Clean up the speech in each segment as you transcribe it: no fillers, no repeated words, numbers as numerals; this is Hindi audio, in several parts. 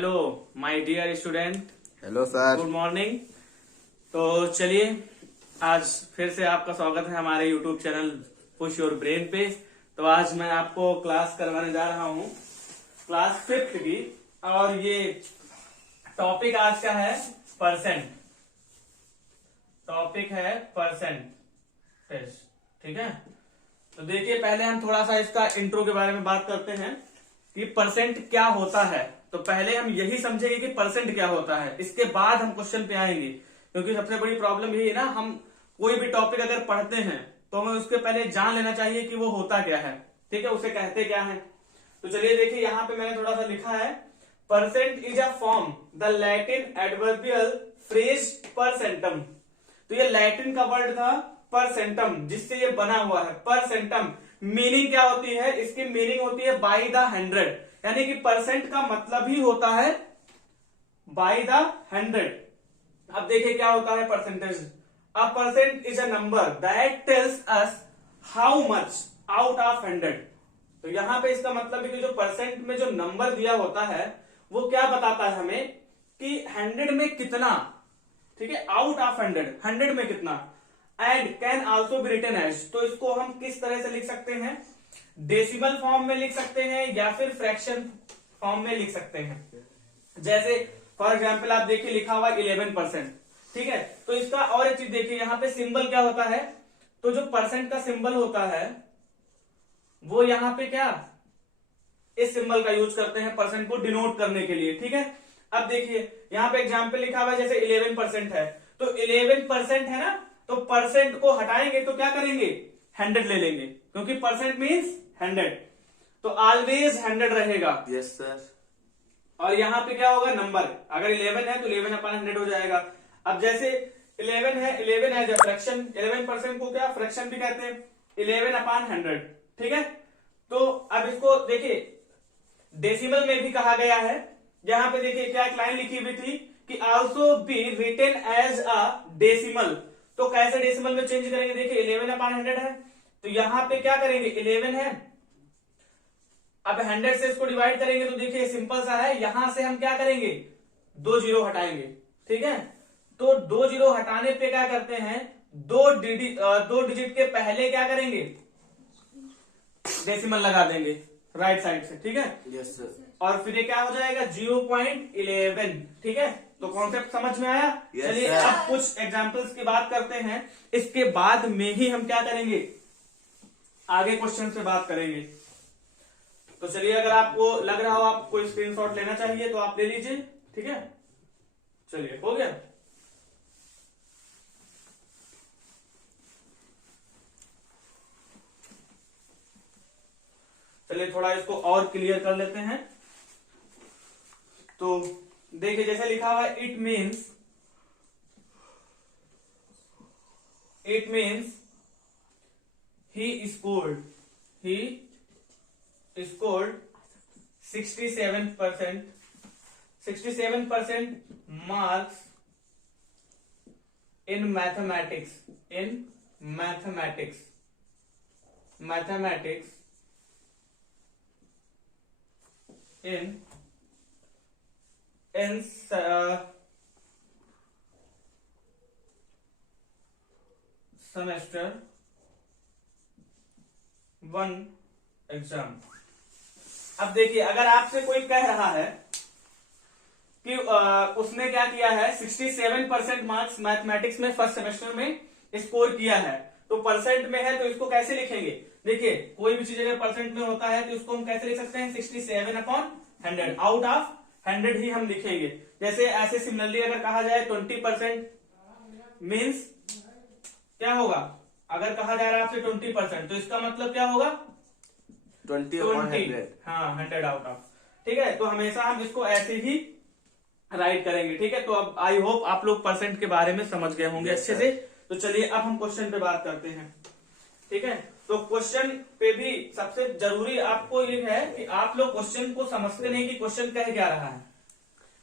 Hello my dear student, hello sir. Good morning. तो चलिए आज फिर से आपका स्वागत है हमारे YouTube channel push your brain पे। तो आज मैं आपको क्लास करवाने जा रहा हूँ क्लास 5th की, और ये टॉपिक आज का है परसेंट। टॉपिक है परसेंटेज, ठीक है। तो देखिए पहले हम थोड़ा सा इसका इंट्रो के बारे में बात करते हैं कि परसेंट क्या होता है। तो पहले हम यही समझेंगे कि परसेंट क्या होता है, इसके बाद हम क्वेश्चन पे आएंगे। क्योंकि सबसे बड़ी प्रॉब्लम यही है ना, हम कोई भी टॉपिक अगर पढ़ते हैं तो हमें उसके पहले जान लेना चाहिए कि वो होता क्या है, ठीक है, उसे कहते क्या है। तो चलिए देखिए यहाँ पे मैंने थोड़ा सा लिखा है, percent is a form the Latin adverbial phrase percentum. तो ये लैटिन का वर्ड था परसेंटम, जिससे ये बना हुआ है परसेंटम। मीनिंग क्या होती है इसकी? मीनिंग होती है बाई द 100, यानी कि परसेंट का मतलब ही होता है बाई द 100। अब देखिए क्या होता है percentage. A percent is a number that tells us how much out of 100। तो यहां पे इसका मतलब है कि जो परसेंट में जो नंबर दिया होता है वो क्या बताता है हमें कि 100 में कितना, ठीक है, आउट ऑफ 100 में कितना। And can also be written as, तो इसको हम किस तरह से लिख सकते हैं? डेसिमल फॉर्म में लिख सकते हैं या फिर फ्रैक्शन फॉर्म में लिख सकते हैं। जैसे फॉर एग्जाम्पल आप देखिए लिखा हुआ 11%, ठीक है। तो इसका और एक चीज देखिए, यहाँ पे सिंबल क्या होता है, तो जो परसेंट का सिंबल होता है वो यहाँ पे क्या, इस सिंबल का यूज करते हैं परसेंट को डिनोट करने के लिए, ठीक है। अब देखिए यहाँ पे एग्जाम्पल लिखा हुआ है, जैसे 11% है, तो 11% है ना, तो परसेंट को हटाएंगे तो क्या करेंगे? 100 ले लेंगे, क्योंकि परसेंट मीन्स 100, तो ऑलवेज 100 रहेगा। Yes sir. और यहाँ पे क्या होगा? नंबर, अगर 11 है तो 11/100 हो जाएगा। अब जैसे 11 है, 11 है जब फ्रैक्शन, 11% को क्या फ्रैक्शन भी कहते हैं, 11/100, ठीक है। तो अब इसको देखिए डेसिमल में भी कहा गया है। यहां पे देखिए क्या एक लाइन लिखी हुई थी कि also be written as a decimal. तो कैसे डेसिमल में चेंज करेंगे? देखिए 11/100 है, तो यहां पे क्या करेंगे? 11 है, अब 100 से इसको डिवाइड करेंगे तो देखिए सिंपल सा है, यहां से हम क्या करेंगे? 2 जीरो हटाएंगे, ठीक है। तो 2 जीरो हटाने पे क्या करते हैं? दो डिजिट के पहले क्या करेंगे? डेसिमल लगा देंगे राइट साइड से, ठीक है। Yes sir. और फिर ये क्या हो जाएगा? 0.11, ठीक है। तो कॉन्सेप्ट समझ में आया? Yes, चलिए sir. अब कुछ एग्जांपल्स की बात करते हैं, इसके बाद में ही हम क्या करेंगे? आगे क्वेश्चन से बात करेंगे। तो चलिए अगर आपको लग रहा हो आपको स्क्रीनशॉट लेना चाहिए तो आप ले लीजिए, ठीक है। चलिए हो गया। चलिए थोड़ा इसको और क्लियर कर लेते हैं। तो देखिए जैसे लिखा हुआ है, it means he scored 67% marks in mathematics in semester 1 exam. अब देखिए अगर आपसे कोई कह रहा है कि उसने क्या किया है, 67% मार्क्स मैथमेटिक्स में फर्स्ट सेमेस्टर में स्कोर किया है, तो परसेंट में है तो इसको कैसे लिखेंगे? देखिए कोई भी चीज अगर परसेंट में होता है तो इसको हम कैसे लिख सकते हैं? 67/100, आउट ऑफ 100 ही हम लिखेंगे। जैसे ऐसे सिमिलरली अगर कहा जाए 20% मीन्स क्या होगा? अगर कहा जा रहा है आपसे 20%, तो इसका मतलब क्या होगा? 20/100। हाँ 100 आउट ऑफ, ठीक है। तो हमेशा हम इसको ऐसे ही राइट करेंगे, ठीक है। तो अब आई होप आप लोग परसेंट के बारे में समझ गए होंगे अच्छे से। तो चलिए अब हम क्वेश्चन पे बात करते हैं, ठीक है। तो क्वेश्चन पे भी सबसे जरूरी आपको ये है कि आप लोग क्वेश्चन को समझते नहीं कि क्वेश्चन कह क्या रहा है,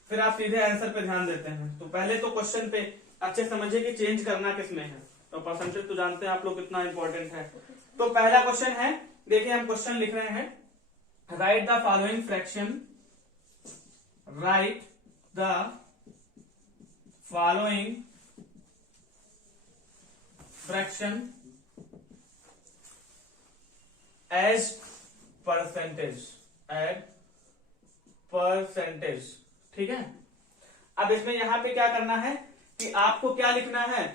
फिर आप सीधे आंसर पे ध्यान देते हैं। तो पहले तो क्वेश्चन पे अच्छे समझिए कि चेंज करना किसमें है। तो परसेंटेज तो जानते हैं आप लोग कितना इंपॉर्टेंट है। तो पहला क्वेश्चन है, देखिए हम क्वेश्चन लिख रहे हैं, write the following fraction write the following fraction as percentage, ठीक है। अब इसमें यहां पे क्या करना है कि आपको क्या लिखना है,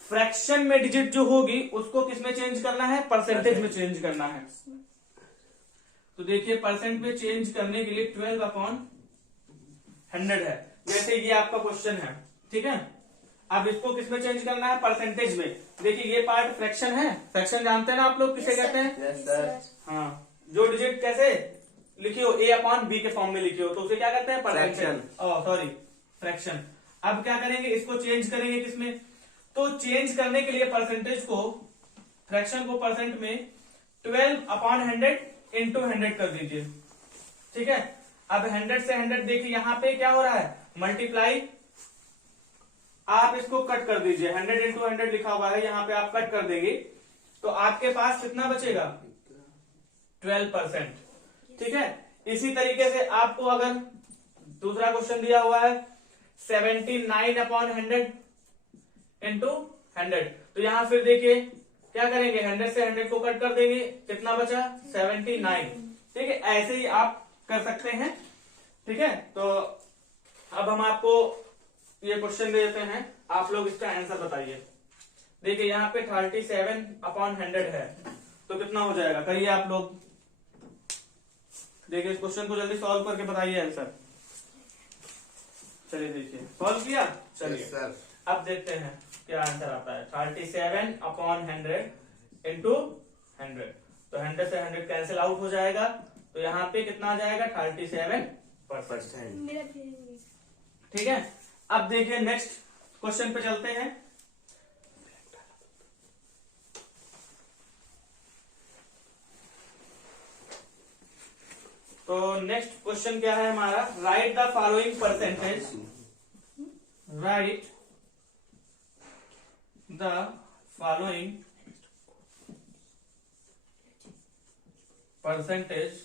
फ्रैक्शन में डिजिट जो होगी उसको किसमें चेंज करना है, परसेंटेज में चेंज करना है। तो देखिए परसेंट में चेंज करने के लिए 12/100 है, जैसे ये आपका क्वेश्चन है, ठीक है। अब इसको किसमें चेंज करना है, परसेंटेज में। देखिए ये पार्ट फ्रैक्शन है, फ्रैक्शन जानते हैं ना आप लोग किसे कहते हैं। Yes sir. हाँ, जो डिजिट कैसे लिखी हो, A/B के फॉर्म में लिखी हो तो उसे क्या कहते हैं, परसेंटेज, सॉरी फ्रैक्शन। अब क्या करेंगे, इसको चेंज करेंगे किसमें, तो चेंज करने के लिए परसेंटेज को, फ्रैक्शन को परसेंट में 12/100 इंटू 100 कर दीजिए, ठीक है। अब 100 से 100 देखिए यहां पे क्या हो रहा है, मल्टीप्लाई, आप इसको कट कर दीजिए, 100 इंटू 100 लिखा हुआ है, यहां पे आप कट कर देंगे तो आपके पास कितना बचेगा, 12%, ठीक है। इसी तरीके से आपको अगर दूसरा क्वेश्चन दिया हुआ है 79/100 इंटू 100, तो यहां फिर देखिए क्या करेंगे, 100 से 100 को कट कर देंगे, कितना बचा 79, ठीक है। ऐसे ही आप कर सकते हैं, ठीक है। तो अब हम आपको ये क्वेश्चन दे देते हैं, आप लोग इसका आंसर बताइए। देखिए यहाँ पे 37/100 है, तो कितना हो जाएगा, करिए आप लोग। देखिए इस क्वेश्चन को जल्दी सॉल्व करके बताइए आंसर। चलिए देखिए सॉल्व किया, चलिए सर। अब देखते हैं क्या आंसर आता है। 37/100 इंटू 100, तो 100 से 100 कैंसिल आउट हो जाएगा, तो यहाँ पे कितना आ जाएगा 37%, ठीक है। अब देखिए नेक्स्ट क्वेश्चन पे चलते हैं। तो नेक्स्ट क्वेश्चन क्या है हमारा, write the following percentage, write the following percentage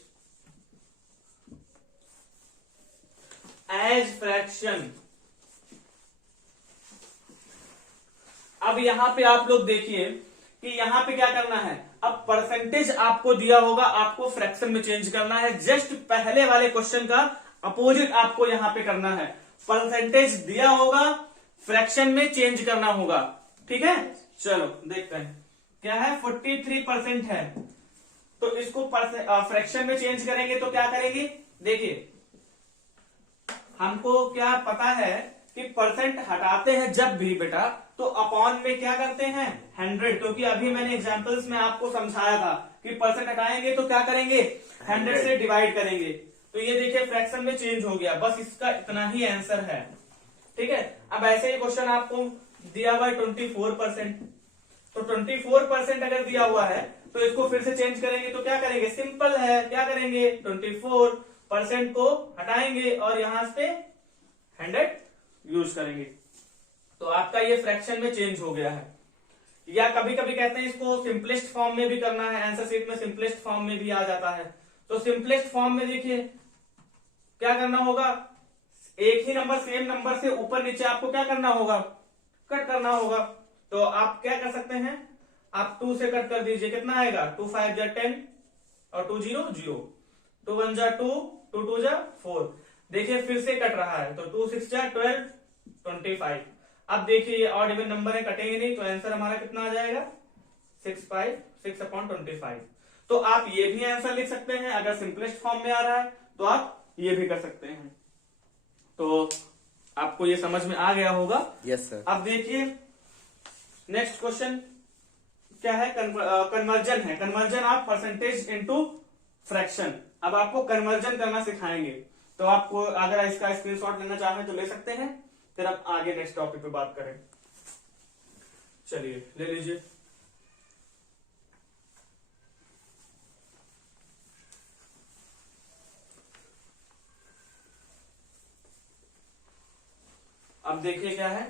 as fraction. अब यहां पे आप लोग देखिए कि यहां पे क्या करना है, अब परसेंटेज आपको दिया होगा, आपको फ्रैक्शन में चेंज करना है। जस्ट पहले वाले क्वेश्चन का अपोजिट आपको यहां पे करना है, परसेंटेज दिया होगा, फ्रैक्शन में चेंज करना होगा, ठीक है। चलो देखते हैं क्या है, 43% है, तो इसको फ्रैक्शन में चेंज करेंगे तो क्या करेंगे, देखिए हमको क्या पता है कि परसेंट हटाते हैं जब भी बेटा, तो अपॉन में क्या करते हैं 100, क्योंकि अभी मैंने एग्जांपल्स में आपको समझाया था कि परसेंट हटाएंगे तो क्या करेंगे 100 से डिवाइड करेंगे। तो ये देखिए फ्रैक्शन में चेंज हो गया, बस इसका इतना ही आंसर है, ठीक है। अब ऐसे ही क्वेश्चन आपको दिया हुआ है 24%, तो 24% अगर दिया हुआ है तो इसको फिर से चेंज करेंगे तो क्या करेंगे, सिंपल है, क्या करेंगे 24% को हटाएंगे और यहां से 100 यूज करेंगे, तो आपका ये फ्रैक्शन में चेंज हो गया है। या कभी कभी कहते हैं इसको सिंपलेस्ट फॉर्म में भी करना है, आंसर शीट में सिंपलेस्ट फॉर्म में भी आ जाता है। तो सिंपलेस्ट फॉर्म में देखिए क्या करना होगा, एक ही नंबर सेम नंबर से ऊपर नीचे आपको क्या करना होगा, कट करना होगा। तो आप क्या कर सकते हैं, आप 2 से कट कर दीजिए, कितना आएगा 2 5 जा 10 और 2 0 0, 2 1 जा 2, 2 2 जा 4। देखिए फिर से कट रहा है, तो 2 6 जा 12 25। अब देखिए ये ऑड इवन नंबर है, कटेंगे नहीं, तो आंसर हमारा कितना आ जाएगा 6/25। तो आप ये भी आंसर लिख सकते हैं, अगर सिंपलेस्ट फॉर्म में आ रहा है तो आप ये भी कर सकते हैं। तो आपको ये समझ में आ गया होगा। Yes sir. अब देखिए नेक्स्ट क्वेश्चन क्या है, कन्वर्जन है, conversion of percentage into fraction. अब आपको कन्वर्जन करना सिखाएंगे, तो आपको अगर इसका स्क्रीनशॉट लेना चाहें तो ले सकते हैं, फिर आप आगे नेक्स्ट टॉपिक पे बात करें। चलिए ले लीजिए। अब देखिए क्या है,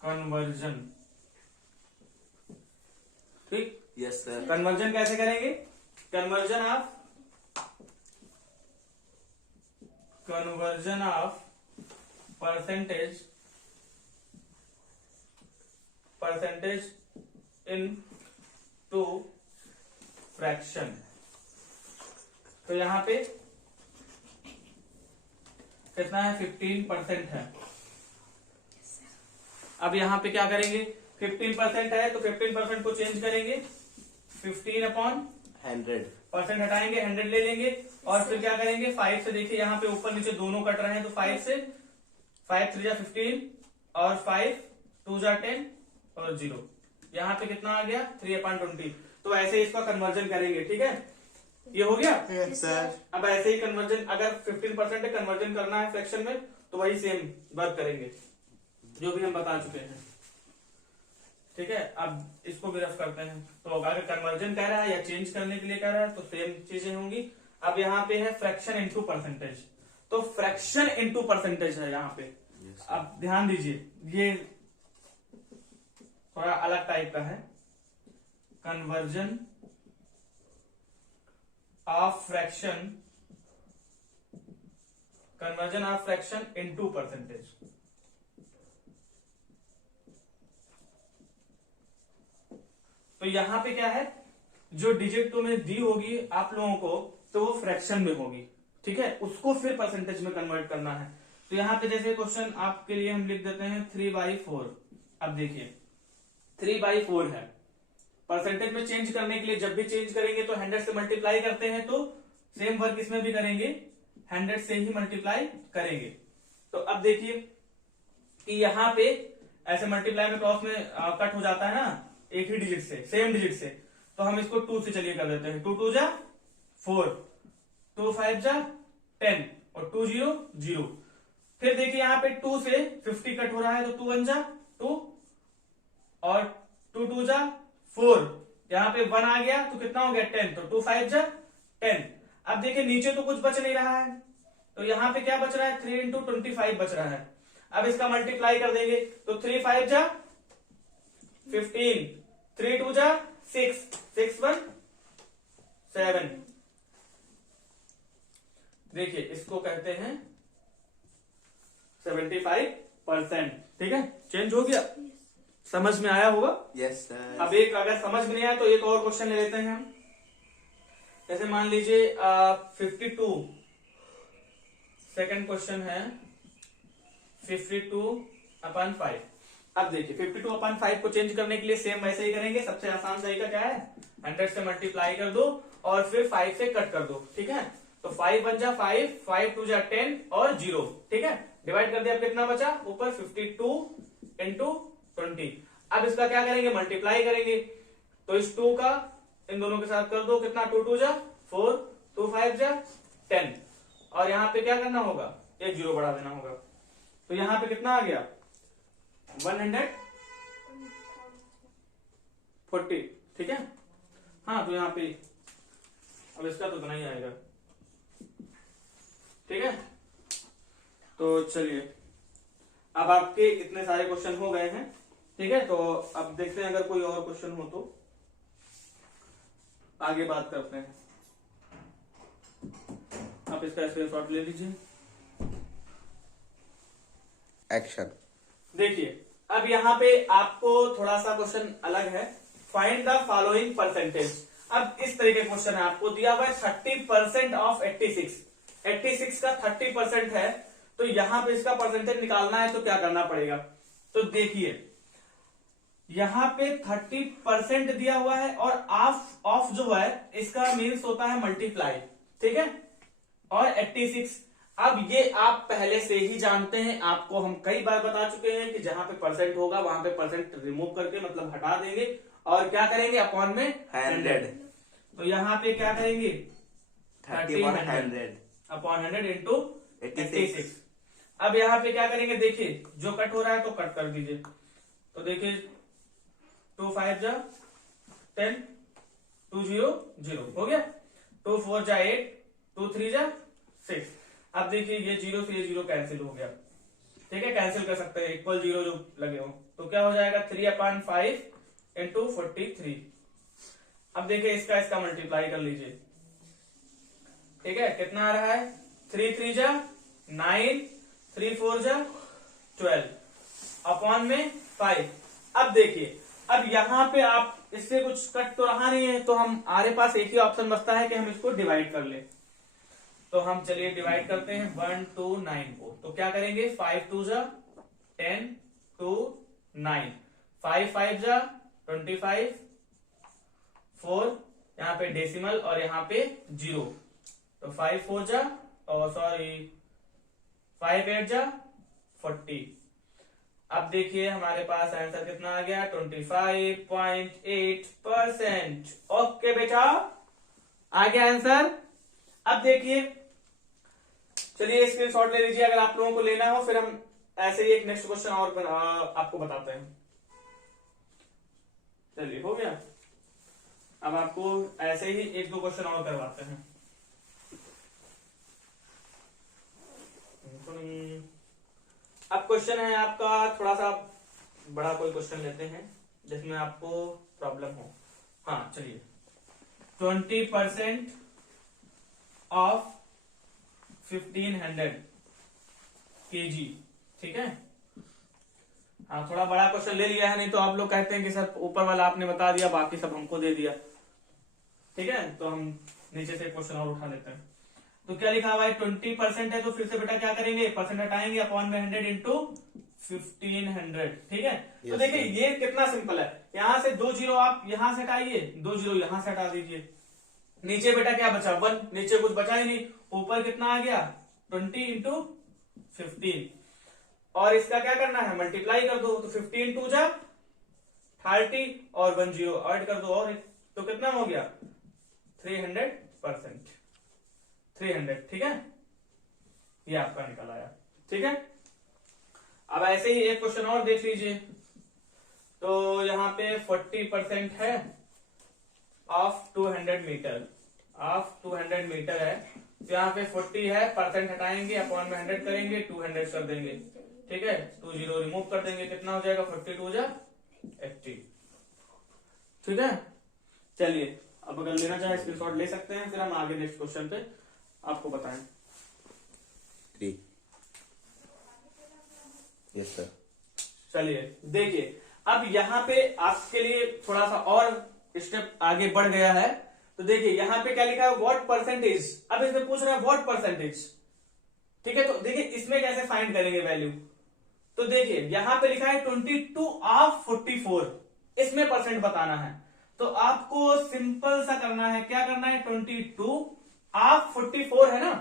कन्वर्जन, ठीक। Yes sir. कन्वर्जन कैसे करेंगे, conversion of conversion of percentage into fraction. तो यहां पे कितना है, 15% है। अब यहां पे क्या करेंगे, 15% है तो 15% को चेंज करेंगे 15/100 हटाएंगे, 100 ले लेंगे और फिर क्या करेंगे 5 से, देखिए यहाँ पे ऊपर नीचे दोनों कट रहे हैं तो 5 से 5 3 जा 15 और 5 2 जा 10 और 0, यहाँ पे कितना आ गया 3/20। तो ऐसे इसका कन्वर्जन करेंगे, ठीक है, ये हो गया। सर अब ऐसे ही कन्वर्जन, अगर 15% कन्वर्जन करना है फ्रैक्शन में तो वही सेम वर्क करेंगे जो भी हम बता चुके हैं, ठीक है। अब इसको भी रफ करते हैं। तो अगर कन्वर्जन कह रहा है या चेंज करने के लिए कह रहा है तो सेम चीजें होंगी। अब यहाँ पे है फ्रैक्शन इनटू परसेंटेज, तो फ्रैक्शन इनटू परसेंटेज है यहाँ पे। अब ध्यान दीजिए, ये थोड़ा अलग टाइप का है, conversion of fraction into percentage. तो यहां पे क्या है, जो डिजिट तो में दी होगी आप लोगों को तो वो फ्रैक्शन में होगी, ठीक है, उसको फिर परसेंटेज में कन्वर्ट करना है। तो यहां पे जैसे क्वेश्चन आपके लिए हम लिख देते हैं 3/4। अब देखिए 3/4 है, परसेंटेज में चेंज करने के लिए जब भी चेंज करेंगे तो 100 से मल्टीप्लाई करते हैं, तो सेम वर्क इसमें भी करेंगे, 100 से ही मल्टीप्लाई करेंगे। तो अब देखिए कि यहाँ पे ऐसे मल्टीप्लाई में क्रॉस में कट हो जाता है ना एक ही डिजिट से, सेम डिजिट से, तो हम इसको 2 से चलिए कर देते हैं। 2 2 जा 4, 2 5 जा 10 और 2 0 0। फिर देखिए यहाँ पे 2 से 50 कट हो रहा है तो 2 1 जा 2 और 2 2 जा 4, यहाँ पे 1 आ गया तो कितना हो गया 10, तो 2 5 जा 10। अब देखिए नीचे तो कुछ बच नहीं रहा है, तो यहाँ पे क्या बच रहा है 3 इंटू 25 बच रहा है। अब इसका मल्टीप्लाई कर देंगे तो 3 5 जा 15, 3 2 जा 6, 6 1 7। देखिए इसको कहते हैं 75%, ठीक है, चेंज हो गया, समझ में आया होगा। Yes sir. अब एक अगर समझ में नहीं आया तो एक और क्वेश्चन ले लेते हैं हम। जैसे मान लीजिए 52, सेकंड क्वेश्चन है 52/5। अब देखिए 52/5 को चेंज करने के लिए सेम वैसे ही करेंगे। सबसे आसान तरीका क्या है, 100 से मल्टीप्लाई कर दो और फिर 5 से कट कर दो, ठीक है। तो 5 1 जा 5, 5 2 जा 10 और 0, ठीक है, डिवाइड कर दिया, कितना बचा ऊपर 52 इंटू 20। अब इसका क्या करेंगे, मल्टीप्लाई करेंगे, तो इस 2 का इन दोनों के साथ कर दो, कितना 2 2 जा 4, 2 5 जा 10 और यहाँ पे क्या करना होगा, एक 0 बढ़ा देना होगा। तो यहाँ पे कितना आ गया 140, ठीक है। हाँ तो यहाँ पे अब इसका तो इतना ही आएगा, ठीक है। तो चलिए अब आपके इतने सारे क्वेश्चन हो गए हैं, ठीक है। तो अब देखते हैं अगर कोई और क्वेश्चन हो तो आगे बात करते हैं। आप इसका स्क्रीनशॉट ले लीजिए। एक्शन। देखिए अब यहाँ पे आपको थोड़ा सा क्वेश्चन अलग है, फाइंड द फॉलोइंग परसेंटेज। अब इस तरह के क्वेश्चन है, आपको दिया हुआ है 30% ऑफ 86 का 30% है, तो यहां पे इसका परसेंटेज निकालना है तो क्या करना पड़ेगा। तो देखिए यहां पे 30% दिया हुआ है और ऑफ जो है इसका मीन्स होता है मल्टीप्लाई, ठीक है, और 86। अब ये आप पहले से ही जानते हैं, आपको हम कई बार बता चुके हैं कि जहां पे परसेंट होगा वहां पे परसेंट रिमूव करके मतलब हटा देंगे और क्या करेंगे अपॉन में 100। तो यहाँ पे क्या करेंगे 30/100 अपॉन 100 इंटू 86। अब यहाँ पे क्या करेंगे, देखिए जो कट हो रहा है तो कट कर दीजिए। तो देखिए 2 5 जा 10, 2 0 0 हो गया, 2 4 जा 8, 2 3 जा 6। अब देखिए ये 0 से ये 0 कैंसिल हो गया, ठीक है, कैंसिल कर सकते हैं, इक्वल 0 जो लगे हो, तो क्या हो जाएगा 3/5 इंटू 43। अब देखिए इसका मल्टीप्लाई कर लीजिए, ठीक है, कितना आ रहा है 3 3 जा 9, 3 4 जा 12 अपॉन में 5। अब देखिए, अब यहाँ पे आप इससे कुछ कट तो रहा नहीं है, तो हमारे पास एक ही ऑप्शन बचता है कि हम इसको डिवाइड कर ले। तो हम चलिए डिवाइड करते हैं 1 2 9 को। तो क्या करेंगे, 5 2 जा 10 2 9, 5 5 जा 25, 4 यहाँ पे डेसिमल और यहाँ पे 0, तो 5 4 जा सॉरी 5 8 जा 40। अब देखिए हमारे पास आंसर कितना आ गया, 25.8%। ओके बेटा, आ गया आंसर। अब देखिए, चलिए स्क्रीनशॉट ले लीजिए अगर आप लोगों को लेना हो, फिर हम ऐसे ही एक नेक्स्ट क्वेश्चन और आपको बताते हैं। चलिए हो गया, अब आपको ऐसे ही एक दो क्वेश्चन और करवाते हैं। अब क्वेश्चन है आपका थोड़ा सा बड़ा, कोई क्वेश्चन लेते हैं जिसमें आपको प्रॉब्लम हो। हाँ चलिए, 20% ऑफ 1500 kg, ठीक है। हाँ थोड़ा बड़ा क्वेश्चन ले लिया है, नहीं तो आप लोग कहते हैं कि सर ऊपर वाला आपने बता दिया, बाकी सब हमको दे दिया, ठीक है। तो हम नीचे से क्वेश्चन और उठा लेते हैं। तो क्या लिखा हुआ है, 20% है, तो फिर से बेटा क्या करेंगे, परसेंट हटाएंगे, अपॉन में 100 इंटू 1500, ठीक है। तो देखिए ये कितना सिंपल है, यहां से 2 जीरो आप यहां से हटाइए, 2 जीरो यहां से हटा दीजिए, नीचे बेटा क्या बचा 1, नीचे कुछ बचा ही नहीं, ऊपर कितना आ गया 20 इंटू 15, और इसका क्या करना है, मल्टीप्लाई कर दो। तो 15 2 जा 30 और 1 जीरो ऐड कर दो, और एक तो कितना हो गया 300%, 300, ठीक है। ये आपका निकल आया, ठीक है। अब ऐसे ही एक क्वेश्चन और देख लीजिए। तो यहाँ पे 40% है ऑफ 200 मीटर, ऑफ 200 मीटर है, तो यहाँ पे 40 है, परसेंट हटाएंगे, अपॉन में 100 करेंगे, 200 कर देंगे, ठीक है। 2 जीरो रिमूव कर देंगे, कितना हो जाएगा 42 जा 80, ठीक है। चलिए अब अगर लेना चाहे स्क्रीनशॉट ले सकते हैं, फिर हम आगे नेक्स्ट क्वेश्चन पे आपको बताएं। 3 यस सर। चलिए देखिए, अब यहाँ पे आपके लिए थोड़ा सा और स्टेप आगे बढ़ गया है। तो देखिए यहाँ पे क्या लिखा है, व्हाट परसेंटेज, अब इसमें पूछ रहा है व्हाट परसेंटेज, ठीक है। तो देखिए इसमें कैसे फाइंड करेंगे वैल्यू, तो देखिए यहाँ पे लिखा है 22 ऑफ 44, इसमें परसेंट बताना है। तो आपको सिंपल सा करना है, क्या करना है, 22 ऑफ 44 है ना,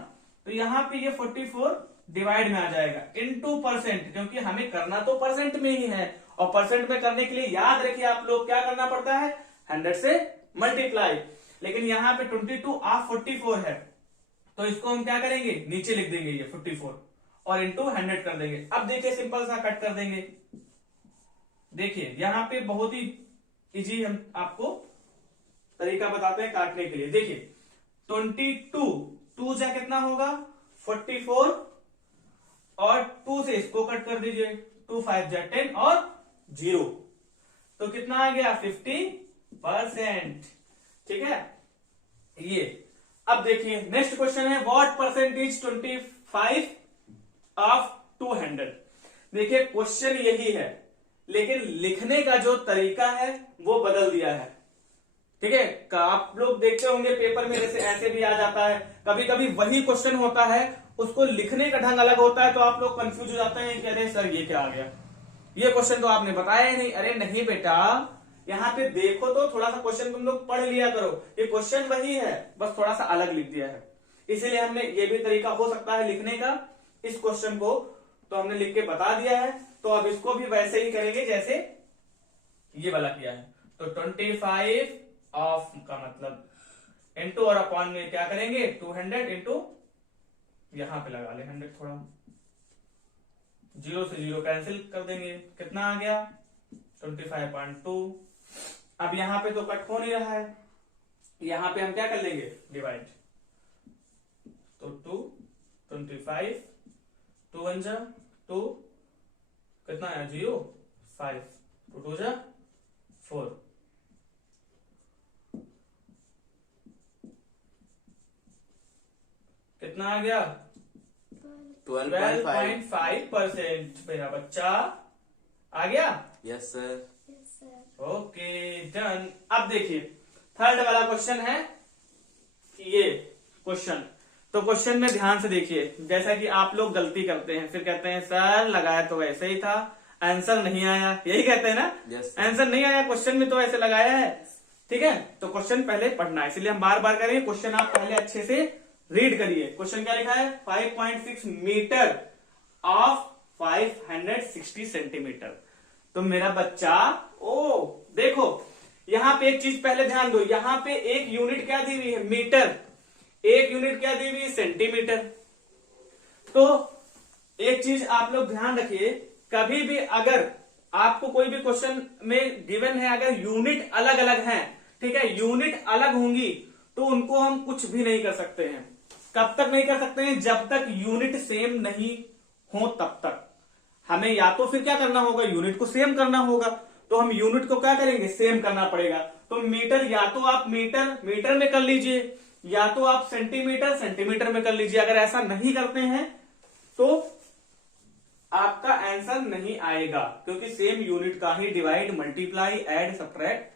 तो यहाँ पे ये 44 डिवाइड में आ जाएगा इनटू परसेंट, क्योंकि हमें करना तो परसेंट में ही है, और परसेंट में करने के लिए याद रखिए आप लोग क्या करना पड़ता है, 100 से मल्टीप्लाई। लेकिन यहाँ पे 22 ऑफ 44 है, तो इसको हम क्या करेंगे, नीचे लिख देंगे ये 44 और इंटू 100 कर देंगे। अब देखिए सिंपल सा कट कर देंगे, देखिए यहाँ पे बहुत ही इजी हम आपको तरीका बताते हैं काटने के लिए। देखिए 22 2 जा कितना होगा 44, और 2 से इसको कट कर दीजिए, 2 5 जा 10 और 0, तो कितना आ गया 50%, ठीक है ये। अब देखिए नेक्स्ट क्वेश्चन है, व्हाट परसेंटेज 25 ऑफ 200। देखिए क्वेश्चन यही है, लेकिन लिखने का जो तरीका है वो बदल दिया है, ठीक है। आप लोग देखते होंगे पेपर में जैसे ऐसे भी आ जाता है, कभी कभी वही क्वेश्चन होता है, उसको लिखने का ढंग अलग होता है, तो आप लोग कंफ्यूज हो जाते हैं कि अरे सर ये क्या आ गया, ये क्वेश्चन तो आपने बताया ही नहीं। अरे नहीं बेटा, यहाँ पे देखो तो थोड़ा सा क्वेश्चन तुम लोग पढ़ लिया करो, ये क्वेश्चन वही है, बस थोड़ा सा अलग लिख दिया है, इसीलिए हमने ये भी तरीका हो सकता है लिखने का, इस क्वेश्चन को तो हमने लिख के बता दिया है। तो अब इसको भी वैसे ही करेंगे जैसे ये वाला किया है। तो 25 ऑफ का मतलब इंटू और अपॉन में क्या करेंगे 200 इंटू, यहां पे लगा ले 100, थोड़ा 0 से 0 कैंसिल कर देंगे, कितना आ गया 25.2। अब यहां पे तो कट हो नहीं रहा है, यहां पे हम क्या कर लेंगे डिवाइड, तो 2 25 2 1 जा 2, कितना आया 0 5, 2 2 जा 4, कितना आ गया 12.5%। मेरा बच्चा आ गया। Yes sir. Okay done. अब देखिए थर्ड वाला क्वेश्चन है ये क्वेश्चन। तो क्वेश्चन में ध्यान से देखिए, जैसा कि आप लोग गलती करते हैं, फिर कहते हैं सर लगाया तो वैसे ही था, आंसर नहीं आया, यही कहते हैं ना। Yes, आंसर नहीं आया, क्वेश्चन में तो ऐसे लगाया है। ठीक है, तो क्वेश्चन पहले पढ़ना है, इसलिए हम बार बार करेंगे। क्वेश्चन आप पहले अच्छे से रीड करिए। क्वेश्चन क्या लिखा है? 5.6 मीटर ऑफ 560 सेंटीमीटर। तो मेरा बच्चा देखो यहां पे एक चीज पहले ध्यान दो, यहां पे एक यूनिट क्या दी हुई है? मीटर। एक यूनिट क्या दी हुई है? सेंटीमीटर। तो एक चीज आप लोग ध्यान रखिए, कभी भी अगर आपको कोई भी क्वेश्चन में गिवन है, अगर यूनिट अलग अलग हैं, ठीक है, यूनिट अलग होंगी तो उनको हम कुछ भी नहीं कर सकते हैं। कब तक नहीं कर सकते हैं? जब तक यूनिट सेम नहीं हो तब तक। हमें या तो फिर क्या करना होगा? यूनिट को सेम करना होगा। तो हम यूनिट को क्या करेंगे? सेम करना पड़ेगा। तो मीटर या तो आप मीटर में कर लीजिए, या तो आप सेंटीमीटर में कर लीजिए। अगर ऐसा नहीं करते हैं तो आपका आंसर नहीं आएगा, क्योंकि सेम यूनिट का ही डिवाइड, मल्टीप्लाई, ऐड, सब्ट्रैक्ट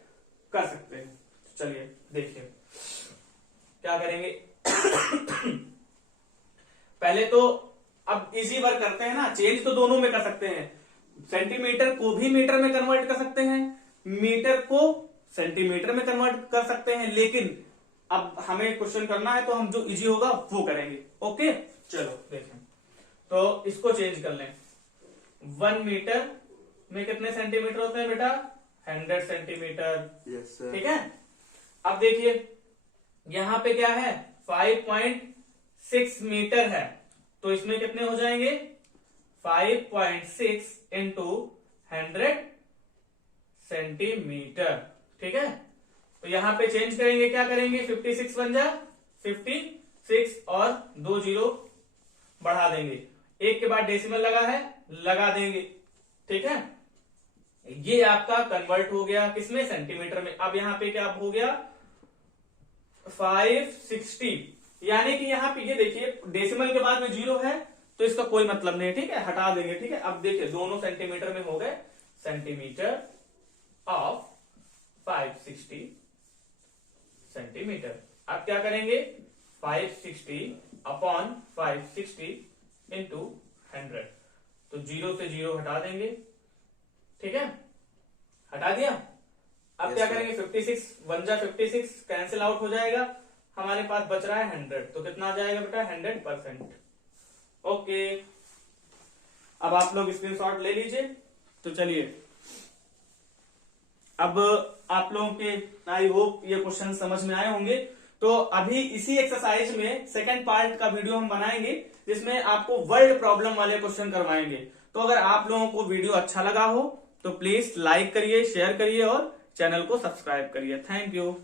कर सकते हैं। चलिए देखिए क्या करेंगे। पहले तो अब इजी वर्क करते हैं ना, चेंज तो दोनों में कर सकते हैं। सेंटीमीटर को भी मीटर में कन्वर्ट कर सकते हैं, मीटर को सेंटीमीटर में कन्वर्ट कर सकते हैं, लेकिन अब हमें क्वेश्चन करना है तो हम जो इजी होगा वो करेंगे। ओके चलो देखें, तो इसको चेंज कर लें। 1 मीटर में कितने सेंटीमीटर होते हैं बेटा? 100 सेंटीमीटर। Yes sir. ठीक है, अब देखिए यहां पे क्या है? 5.6 मीटर है, तो इसमें कितने हो जाएंगे? 5.6 इंटू 100 सेंटीमीटर। ठीक है, तो यहां पे चेंज करेंगे, क्या करेंगे? 56 बन जा 56 और 2 जीरो बढ़ा देंगे, एक के बाद डेसिमल लगा है, लगा देंगे। ठीक है, ये आपका कन्वर्ट हो गया किसमें? सेंटीमीटर में। अब यहां पे क्या हो गया? 560, यानी कि यहां पे ये देखिए डेसिमल के बाद में जीरो है तो इसका कोई मतलब नहीं है। ठीक है, हटा देंगे। ठीक है, अब देखिए दोनों सेंटीमीटर में हो गए। Centimetre of 560 centimetre. अब क्या करेंगे? 560 अपॉन 560 इंटू 100, तो जीरो से जीरो हटा देंगे। ठीक है, हटा दिया। अब क्या करेंगे? 56 1 जा 56 कैंसिल आउट हो जाएगा, हमारे पास बच रहा है 100, तो कितना आ जाएगा बेटा? 100%। ओके, अब आप लोग स्क्रीनशॉट ले लीजिए। तो चलिए अब आप लोगों के आई होप ये क्वेश्चन समझ में आए होंगे। तो अभी इसी एक्सरसाइज में सेकंड पार्ट का वीडियो हम बनाएंगे, जिसमें आपको वर्ड प्रॉब्लम वाले क्वेश्चन करवाएंगे। तो अगर आप लोगों को वीडियो अच्छा लगा हो तो प्लीज लाइक करिए, शेयर करिए और चैनल को सब्सक्राइब करिए। Thank you.